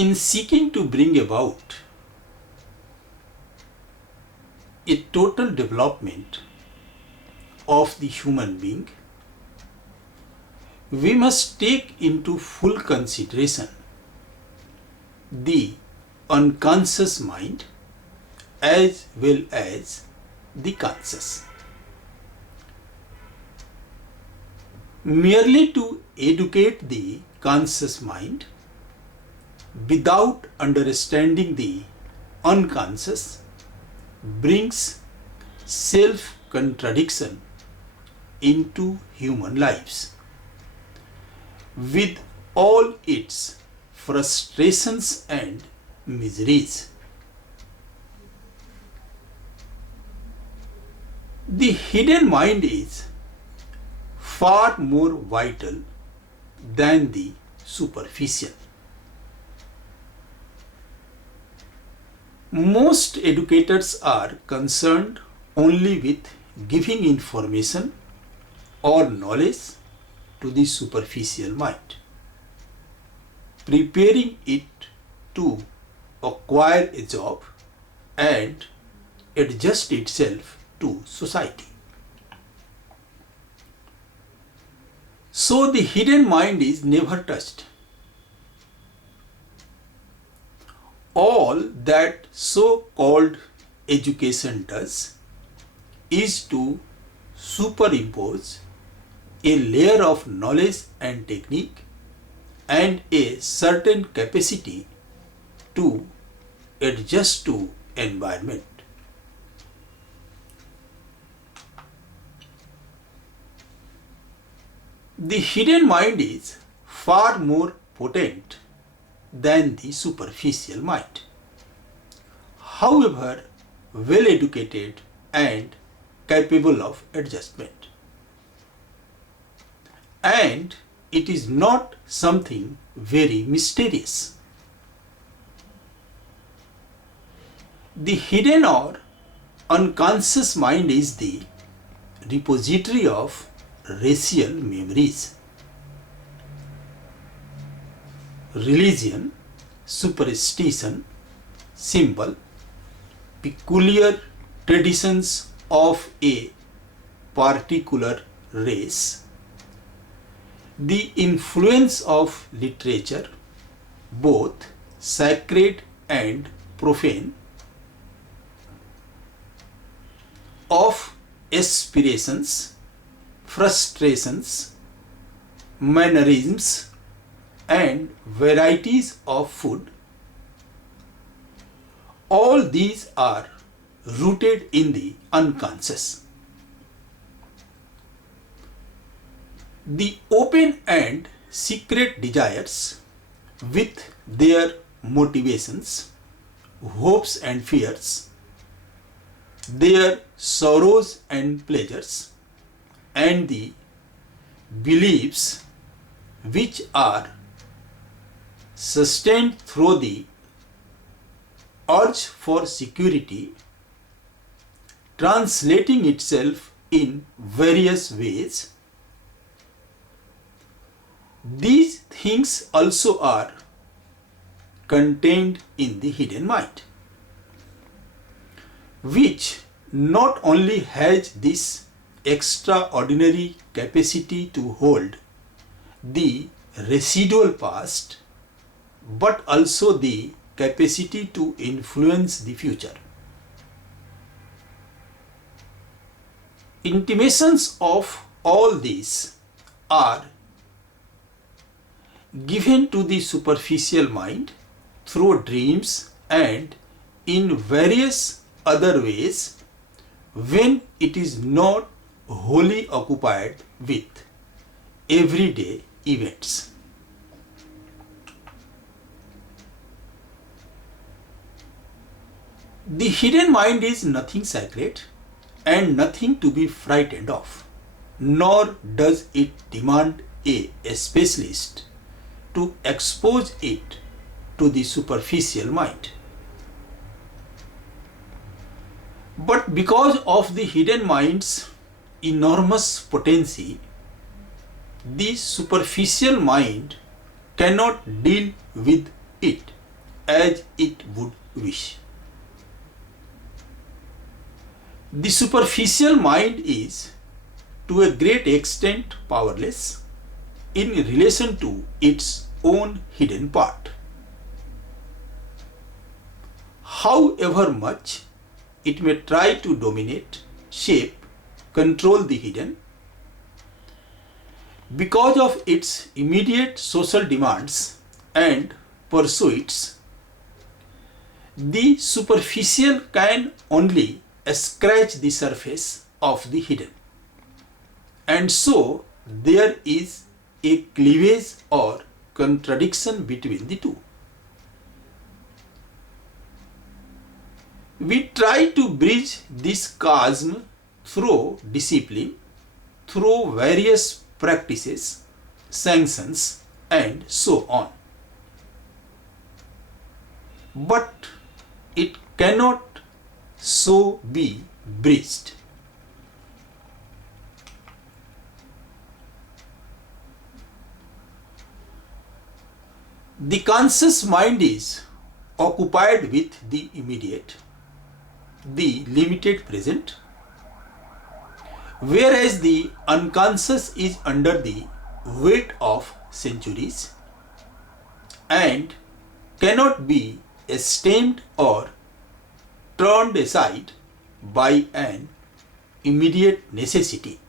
In seeking to bring about a total development of the human being, we must take into full consideration the unconscious mind as well as the conscious. Merely to educate the conscious mind without understanding the unconscious brings self-contradiction into human lives, with all its frustrations and miseries. The hidden mind is far more vital than the superficial. Most educators are concerned only with giving information or knowledge to the superficial mind, preparing it to acquire a job and adjust itself to society. So the hidden mind is never touched. All that so-called education does is to superimpose a layer of knowledge and technique and a certain capacity to adjust to environment. The hidden mind is far more potent than the superficial mind. However, well educated and capable of adjustment. And it is not something very mysterious. The hidden or unconscious mind is the repository of racial memories, religion, superstition, symbol, peculiar traditions of a particular race, the influence of literature, both sacred and profane, of aspirations, frustrations, mannerisms, and varieties of food. All these are rooted in the unconscious. The open and secret desires, with their motivations, hopes and fears, their sorrows and pleasures, and the beliefs which are sustained through the urge for security, translating itself in various ways. These things also are contained in the hidden mind, which not only has this extraordinary capacity to hold the residual past, but also the capacity to influence the future. Intimations of all these are given to the superficial mind through dreams and in various other ways when it is not wholly occupied with everyday events. The hidden mind is nothing sacred and nothing to be frightened of, nor does it demand a specialist to expose it to the superficial mind. But because of the hidden mind's enormous potency, the superficial mind cannot deal with it as it would wish. The superficial mind is to a great extent powerless in relation to its own hidden part. However much it may try to dominate, shape, control the hidden, because of its immediate social demands and pursuits, the superficial can only scratch the surface of the hidden. And so there is a cleavage or contradiction between the two. We try to bridge this chasm through discipline, through various practices, sanctions, and so on. But it cannot so be bridged. The conscious mind is occupied with the immediate, the limited present, whereas the unconscious is under the weight of centuries and cannot be stemmed or turned aside by an immediate necessity.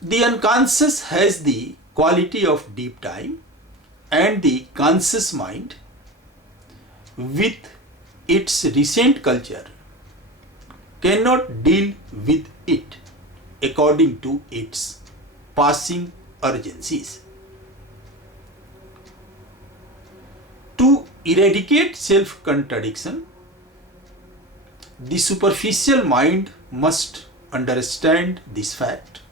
The unconscious has the quality of deep time, and the conscious mind, with its recent culture, cannot deal with it according to its passing urgencies. To eradicate self-contradiction, the superficial mind must understand this fact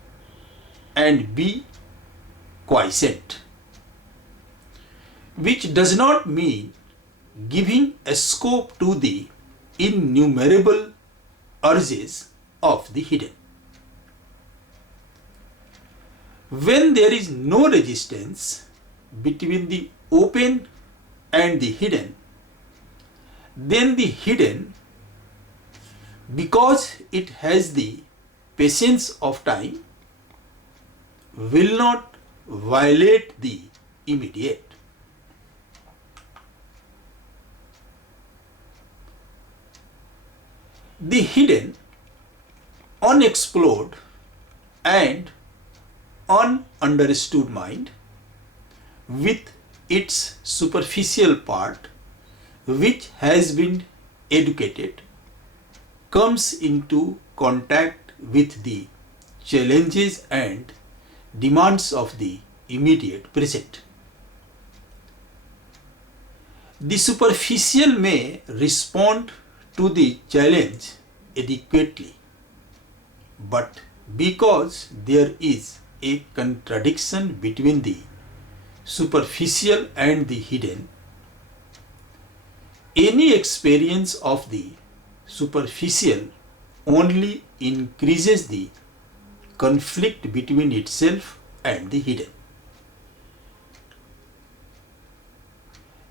and be quiescent, which does not mean giving a scope to the innumerable urges of the hidden. When there is no resistance between the open and the hidden, then the hidden, because it has the patience of time, will not violate the immediate. The hidden, unexplored and ununderstood mind, with its superficial part, which has been educated, comes into contact with the challenges and demands of the immediate present. The superficial may respond to the challenge adequately, but because there is a contradiction between the superficial and the hidden, any experience of the superficial only increases the conflict between itself and the hidden.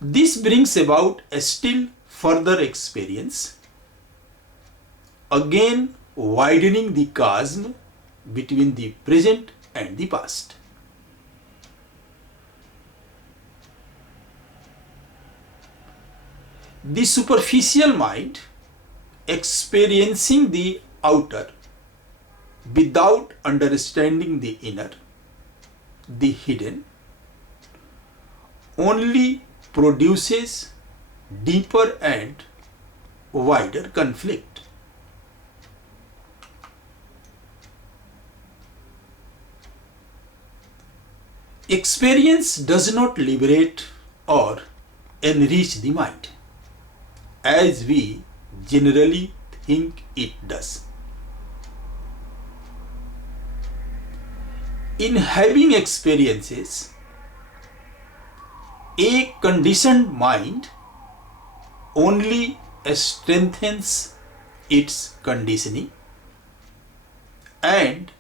This brings about a still further experience, again widening the chasm between the present and the past. The superficial mind, experiencing the outer without understanding the inner, the hidden, only produces deeper and wider conflict. Experience does not liberate or enrich the mind, as we generally think it does. In having experiences, a conditioned mind only strengthens its conditioning and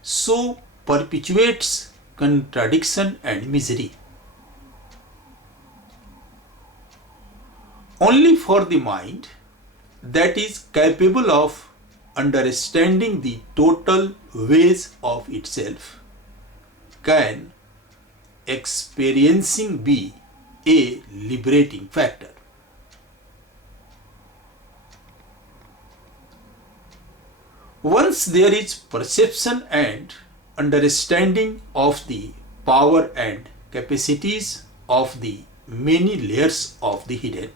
so perpetuates contradiction and misery. Only for the mind that is capable of understanding the total ways of itself can experiencing be a liberating factor. Once there is perception and understanding of the power and capacities of the many layers of the hidden,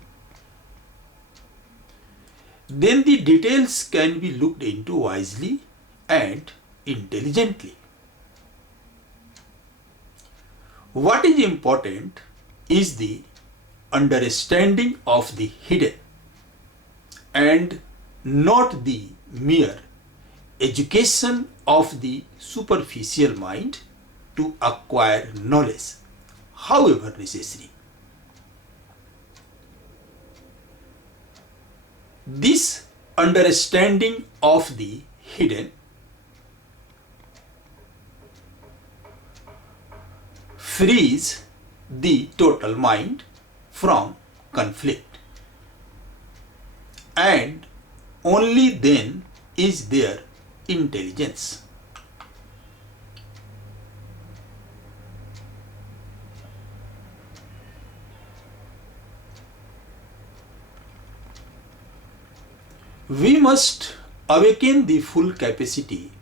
then the details can be looked into wisely and intelligently. What is important is the understanding of the hidden and not the mere education of the superficial mind to acquire knowledge, however necessary. This understanding of the hidden frees the total mind from conflict, and only then is there intelligence. We must awaken the full capacity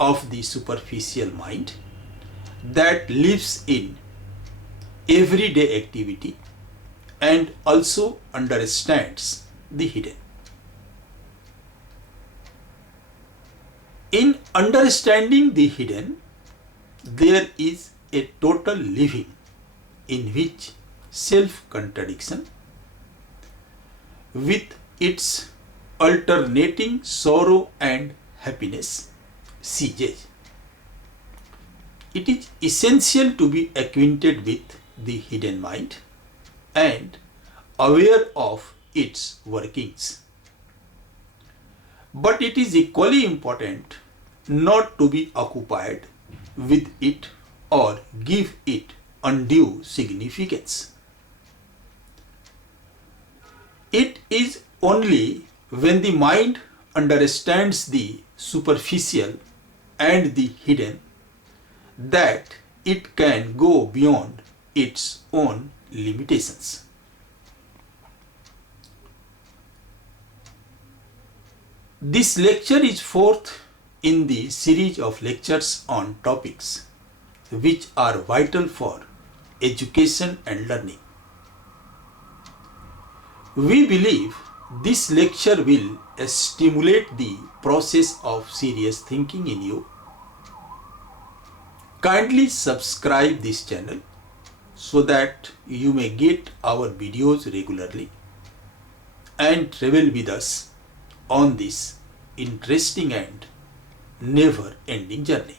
of the superficial mind that lives in everyday activity and also understands the hidden. In understanding the hidden, there is a total living in which self-contradiction, with its alternating sorrow and happiness, ceases. It is essential to be acquainted with the hidden mind and aware of its workings. But it is equally important not to be occupied with it or give it undue significance. It is only when the mind understands the superficial and the hidden that it can go beyond its own limitations. This lecture is fourth in the series of lectures on topics which are vital for education and learning. We believe this lecture will stimulate the process of serious thinking in you. Kindly subscribe this channel so that you may get our videos regularly and travel with us on this interesting and never-ending journey.